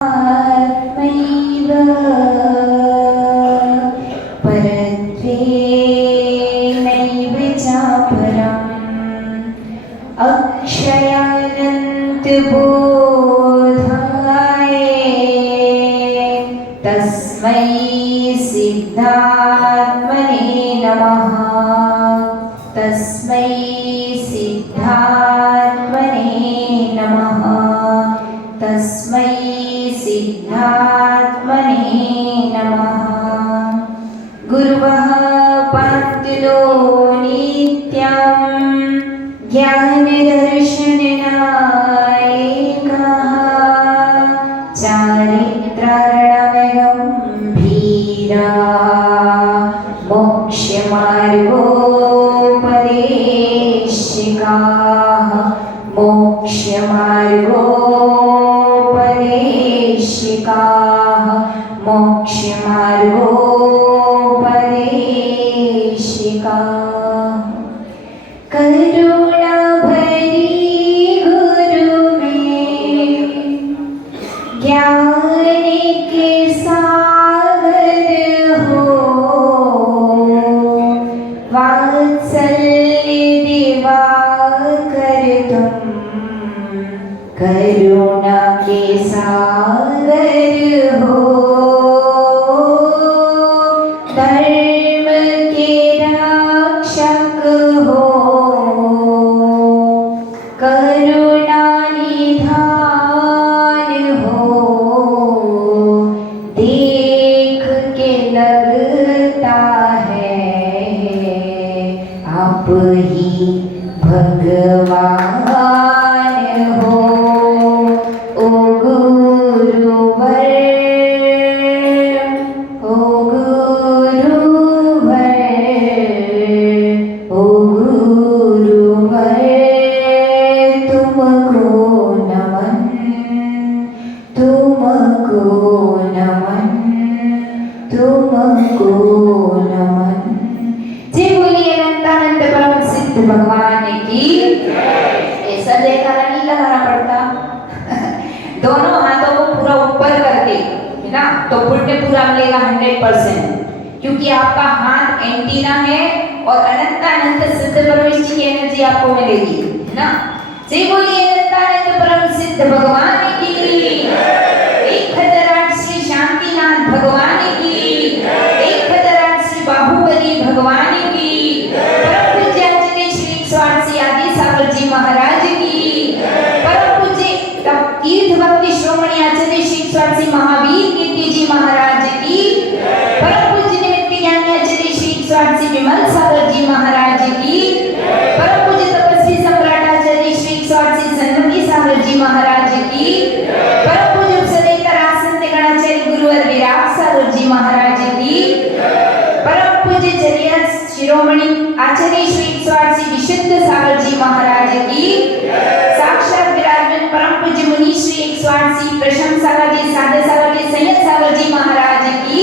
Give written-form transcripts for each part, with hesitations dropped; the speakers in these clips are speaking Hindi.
आत्मैव परत्वेनैव चापरम् अक्षयानन्तबोधाय तस्मै सिद्धात्मने नमः। तस्मै सिद्धात्मने नमः। तस्मै सिद्धात्मने नमः। गुरुः पान्तुलो नित्यं ज्ञानदर्शननायकः चारित्रार्णवगम्भीरा मोक्षमार्गोपदेशिकाः मोक्षमार्गोपदेशिकाः मोक्षमार्गोपदेशिकाः। करुणा भरी गुरु में ज्ञान के सागर हो, वात्सल्य दिवाकर तुम करुणा के सागर हो। धर्म के रक्षक हो, करुणा निधान हो। देख के लगता है आप ही भगवान हो। ओ गुरुवर, ओ गुरुवर, ओ गुरुवर, तुमको नमन, तुमको नमन, तुमको नमन। जय बोलिए अनंतानंद परम सिद्ध भगवान की। ऐसा जयकारा नहीं लगाना पड़ता। दोनों हाथों को पूरा ऊपर करके, है ना, तो पुण्य पूरा मिलेगा 100%, क्योंकि आपका हाथ एंटीना है और अनंतानंद सिद्ध परमेश्वर की एनर्जी आपको मिलेगी, है ना। जय बोलिए अनंतानंद परम सिद्ध भगवान की। 1008 श्री शांतिनाथ भगवान की। 1008 श्री बाहुबली भगवान की। परम पूज्य आचार्य श्री 108 आदि सागर जी महाराज की। परम पूज्य तीर्थ भक्ति श्रोमणी आचार्य श्री 108 महावीर कीर्ति जी महाराज की। परम पूज्य निमित्त ज्ञानी आचार्य श्री 108 विमल सागर जी महाराज की। परम पूज्य तपस्वी सम्राट आचार्य श्री 108 सन्मुखी सागर जी महाराज की। परम पूज्य उपसदेकर आसन गणाचार्य गुरुवर विराट सागर जी महाराज की। परम पूज्य चर्या शिरोमणि आचार्य श्री 108 विशुद्ध सागर जी महाराज की। साक्षात विराजमान परम पूज्य मुनि श्री 108 प्रशंस सागर जी, साधे सागर जी, संयत सागर जी महाराज की।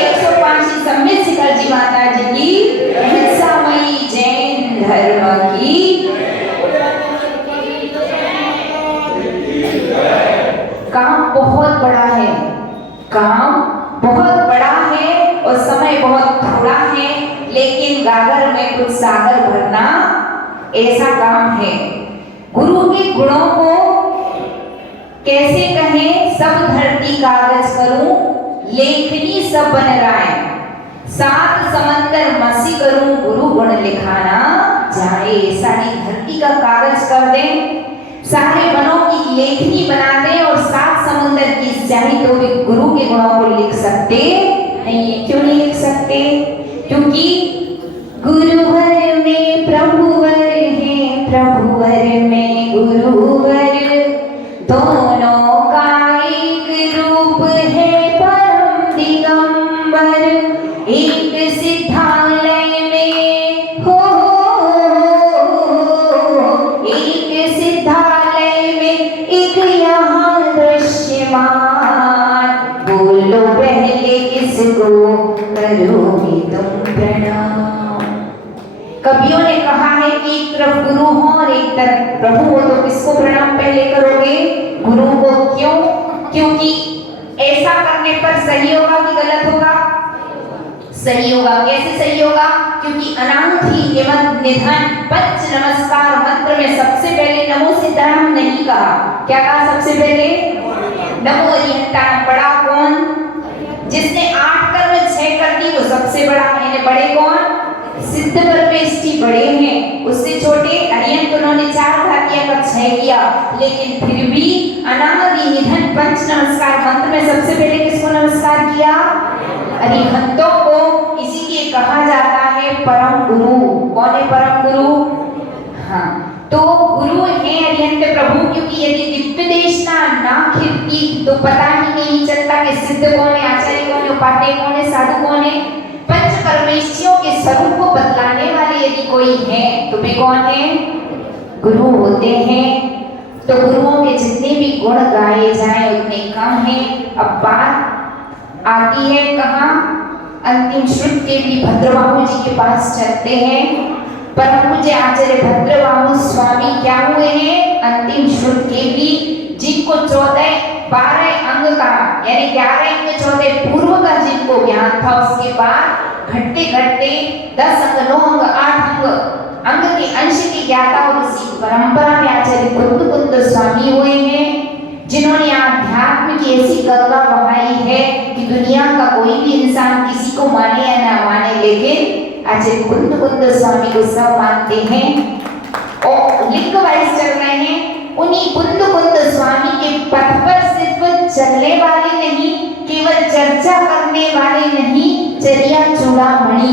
105 सम्मित शिखर जी माता जी की। अहिंसामयी जैन धर्म की। काम बहुत बड़ा है, काम बहुत बड़ा है और समय बहुत थोड़ा है, लेकिन गागर में कुछ सागर भरना ऐसा काम है। गुरु के गुणों को कैसे कहें, सब धरती कागज करूं, लेखनी सब बन राय, 7 समंदर मसी करूं, गुरु गुण लिखाना जाए। सारी धरती का कागज कर दें, सारे वनों की लेखनी बना दें और 7 समुद्र की स्याही, तो भी गुरु के गुणों को लिख सकते नहीं। क्यों नहीं लिख सकते? क्योंकि गुरुवर में प्रभुवर है, प्रभुवर में गुरुवर, दोनों का एक रूप है परम दिगंबर। एक सिद्धालय में हो, एक सिद्धालय में एक यहाँ दृश्यमान। बोलो पहले किसको करोगे तुम प्रणाम? कवियों ने कहा है कि एक तरफ गुरु हो और एक तरफ प्रभु हो, तो किसको प्रणाम पहले करोगे? गुरु को। क्यों? क्योंकि ऐसा करने पर सही होगा कि गलत होगा? सही होगा। कैसे सही होगा? क्योंकि अनाहति निधन पंच नमस्कार मंत्र में सबसे पहले नमो सिद्धाराम नहीं कहा। क्या कहा सबसे पहले? नमो अरिहंताणम। बड़ा कौन? जिसने 8 कर्म 6 कर दी वो सबसे बड़ा है। बड़े कौन? सिद्ध परमेष्ठी बड़े हैं, उससे छोटे अरिहंत उन्होंने 4 घातियां का 6 किया, लेकिन फिर भी अनादि निधन पंच नमस्कार मंत्र में सबसे पहले किसको नमस्कार किया? अरिहंतों को। इसीलिए कहा जाता है परम गुरु। कौन है परम गुरु? हाँ, तो गुरु है अरिहंत प्रभु, क्योंकि यदि दिव्य देशना ना खिलती तो पता ही नहीं चलता कि सिद्ध कौन है, आचार्य कौन है, उपाध्याय कौन है, साधु कौन है। पंच परमेष्ठियों के स्वरूप को बतलाने वाले यदि कोई है तो वे कौन है? गुरु होते हैं। तो गुरुओं के जितने भी गुण गाए जाएं उतने कम हैं। अब बात आती है कहाँ? अंतिम श्रुत के भी भद्रबाहु जी के पास चलते हैं। परम पूज्य आचार्य भद्रबाहु स्वामी क्या हुए हैं? अंतिम श्रुत के भी, जिनको 12 अंग का यानी 11 अंग 14 पूर्व का जिनको ज्ञान था, उसके बाद घटते घटते 10 अंग 9 अंग 8 अंग के अंश की ज्ञाता और उसी परंपरा में आचार्य कुंद स्वामी हुए हैं, जिन्होंने आध्यात्म की ऐसी गंगा बहाई है कि दुनिया का कोई भी इंसान किसी को माने या ना माने, लेकिन आचार्य कुंद स्वामी को सब मानते हैं और लिंक वाइज चल रहे हैं। उन्हीं कुंद स्वामी के पथ पर सिर्फ चलने वाले नहीं, केवल चर्चा करने वाले नहीं, चर्या चूड़ामणि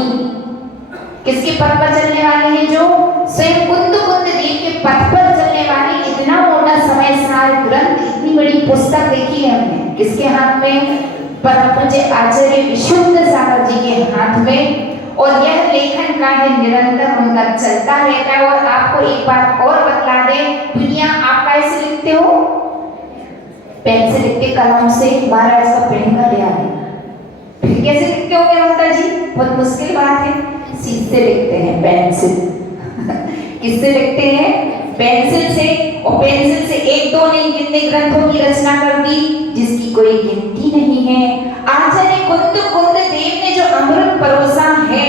किसके पथ पर चलने वाले हैं? जो स्वयं कुंद देव के पथ पर चलने वाले। इतना मोटा समय सार ग्रंथ, इतनी बड़ी पुस्तक देखी है हमने किसके हाथ में? परम पूज्य आचार्य विशुद्ध सागर जी के हाथ में। और यह लेखन कार्य निरंतर उनका चलता रहता है। और आपको एक बात और बतला दें, दुनिया आप कैसे लिखते हो? पेन से लिखते, कलम से। महाराज का पेन का लिया है, फिर कैसे लिखते होंगे माता जी? बहुत मुश्किल बात है। सीध से लिखते हैं, पेंसिल। किससे लिखते हैं? पेंसिल से। और पेंसिल से 1-2 नहीं, कितने ग्रंथों की रचना कर दी जिसकी कोई गिनती नहीं है। आचार्य कुंद देव ने जो अमृत परोसा है,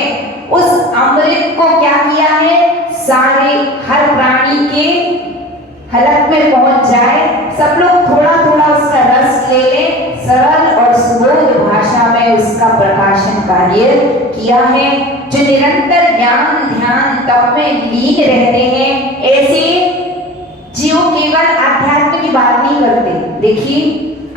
उस अमृत को क्या किया है? सारे हर प्राणी के हलक में पहुंच जाए, सब लोग थोड़ा थोड़ा उसका रस ले ले, सरल और सुबोध भाषा में उसका प्रकाशन कार्य किया है। जो निरंतर ज्ञान ध्यान तप में लीन रहते हैं, ऐसे जीव केवल आध्यात्म की बात नहीं करते। देखिए,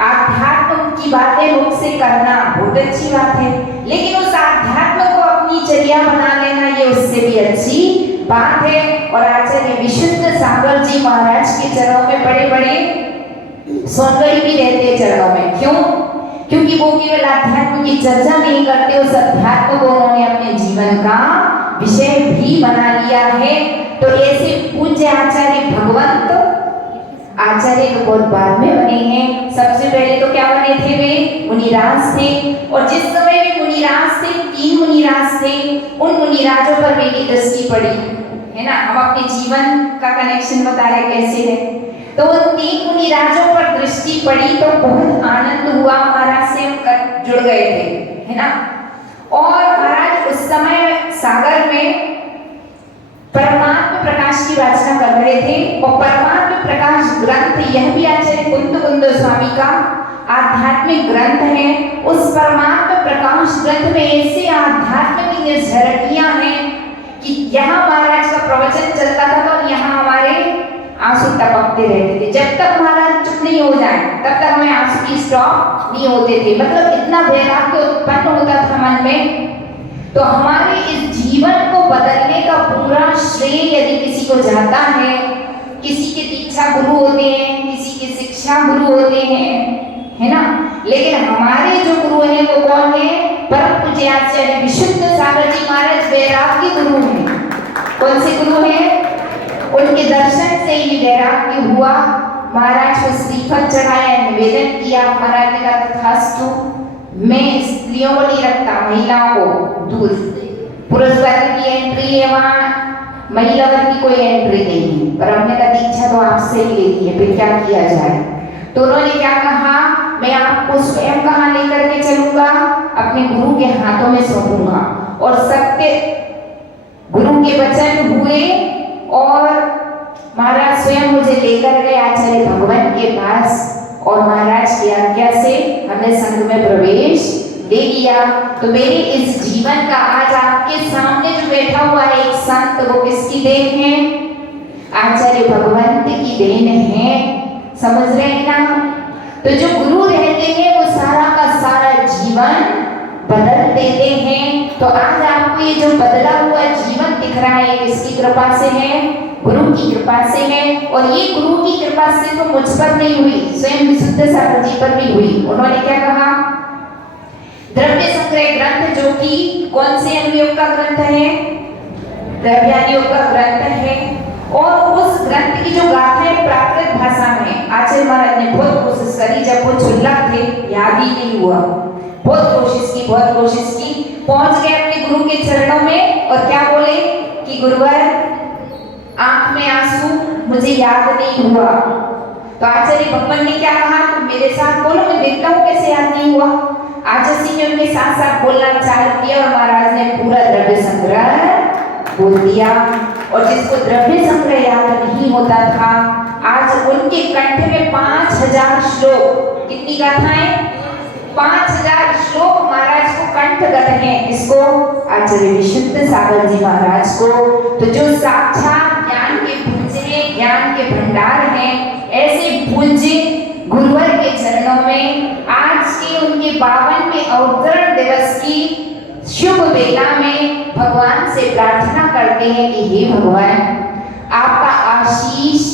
आध्यात्म की बातें मुख से करना बहुत अच्छी बात है, लेकिन उस आध्यात्म को अपनी चर्या बना लेना ये उससे भी अच्छी बात है। और आचार्य विशुद्ध सागर जी महाराज के चरणों में बड़े बड़े सौंदर्य भी रहते हैं चरणों में। क्यों? क्योंकि वो केवल आध्यात्म की चर्चा नहीं करते, उस अध्यात्म को उन्होंने अपने जीवन का विषय भी बना लिया है। तो ऐसे पूज्य आचार्य भगवंत आचार्य तो बहुत बाद में बने हैं। सबसे पहले तो क्या बने थे? वे मुनिराज थे। और जिस समय वे मुनिराज थे, 3 मुनिराज थे, उन मुनिराजों पर मेरी दृष्टि पड़ी है ना। हम अपने जीवन का कनेक्शन बता रहे कैसे है। तो उन 3 मुनिराजों पर दृष्टि पड़ी तो बहुत आनंद हुआ, महाराज से जुड़ गए थे है ना। और महाराज उस समय सागर में परमात्म प्रकाश की वाचना कर रहे थे। और परमात्म प्रकाश ग्रंथ यह भी आचार्य कुंद स्वामी का आध्यात्मिक ग्रंथ है। उस परमात्म प्रकाश ग्रंथ में ऐसे आध्यात्मिक झलकियां हैं कि यहाँ महाराज का प्रवचन चलता था तो यहाँ हमारे आंसू टपकते रहते थे। जब तक महाराज चुप नहीं हो जाए तब तक हमें आंसू की स्टॉप नहीं होते थे। मतलब इतना वैराग्य उत्पन्न होता था मन में। तो हमारे इस जीवन को बदलने का पूरा श्रेय यदि किसी को जाता है, किसी के दीक्षा गुरु होते हैं, किसी के शिक्षा गुरु होते हैं है ना, लेकिन हमारे जो गुरु हैं वो कौन है? परम पूज्य आचार्य विशुद्ध सागर जी महाराज वैराग्य गुरु हैं। कौन से गुरु हैं? उनके दर्शन से ही वैराग्य हुआ। महाराज को श्रीफल चढ़ाया, निवेदन किया। महाराज ने कहा तथास्तु, मैं स्त्रियों को नहीं रखता, महिलाओं को दूर। पुरुष वर्ग की एंट्री है वहाँ, महिला वर्ग की कोई एंट्री नहीं है। पर हमने कहा दीक्षा तो आपसे ही लेती है, फिर क्या किया जाए। तो उन्होंने क्या कहा? अपने आप को स्वयं कहाँ लेकर के चलूंगा, अपने गुरु के हाथों में सौंपूंगा। और सत्य गुरु के वचन हुए और महाराज स्वयं मुझे लेकर गए आचार्य भगवान के पास और महाराज की आज्ञा से हमने संघ में प्रवेश ले लिया। तो मेरे इस जीवन का आज आपके सामने जो बैठा हुआ है एक संत, वो किसकी देन है? आचार्य भगवंत की देन है। समझ रहे हैं ना? तो जो गुरु रहते हैं वो सारा का सारा जीवन बदल देते हैं। तो आज आपको ये जो बदला हुआ जीवन दिख रहा है किसकी कृपा से है? गुरु की कृपा से है। और ये गुरु की कृपा से तो मुझ पर नहीं हुई, स्वयं विशुद्ध सागर जी पर भी हुई। उन्होंने क्या कहा? द्रव्य संग्रह ग्रंथ, जो कि कौन से अनुयोग का ग्रंथ है? द्रव्यानुयोग का ग्रंथ है। और उस ग्रंथ की जो गाथा है प्राकृत भाषा में आचार्य महाराज ने बहुत कोशिश करी, जब वो छुल्ला थे याद ही नहीं हुआ, बहुत कोशिश की, पहुंच गए अपने गुरु के चरणों में और क्या बोले कि गुरुवर आंख में आंसू, मुझे याद नहीं हुआ। तो आचार्य भगवान ने क्या कहा? तुम मेरे साथ बोलो, मैं देखता हूँ कैसे याद नहीं हुआ। आचार्य सिंह ने उनके साथ साथ बोलना चालू किया और महाराज ने पूरा द्रव्य संग्रह बोल दिया। और जिसको द्रव्य संग्रह याद नहीं होता था, आज उनके कंठ में 5000 श्लोक, कितनी गाथाएं? 5000 श्लोक महाराज को कंठगत हैं। इसको आचार्य विशुद्ध सागर जी महाराज को। तो जो साक्षात ज्ञान के पूज्य हैं, ज्ञान के भंडार हैं, ऐसे पूज्य गुरुवर के चरणों में आज के उनके 52वें अवतरण दिवस की शुभ बेला में भगवान से प्रार्थना करते हैं कि हे भगवान, आपका आशीष,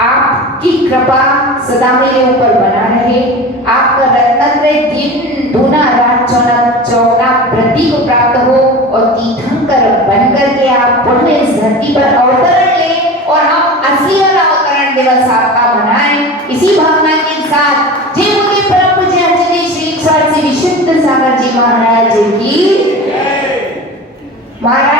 आपकी कृपा सदा मेरे ऊपर बना रहे। आपका रत्नत्रय दिन दूना रात चौगुना वृद्धि को प्राप्त हो और तीर्थंकर बनकर के आप पुनः इस धरती पर अवतरण ले और हम 80वां अवतरण दिवस आपका मनाएं। इसी भावना के साथ जय बोले परम पूज्य आचार्य श्री विशुद्ध सागर जी महाराज की। महाराज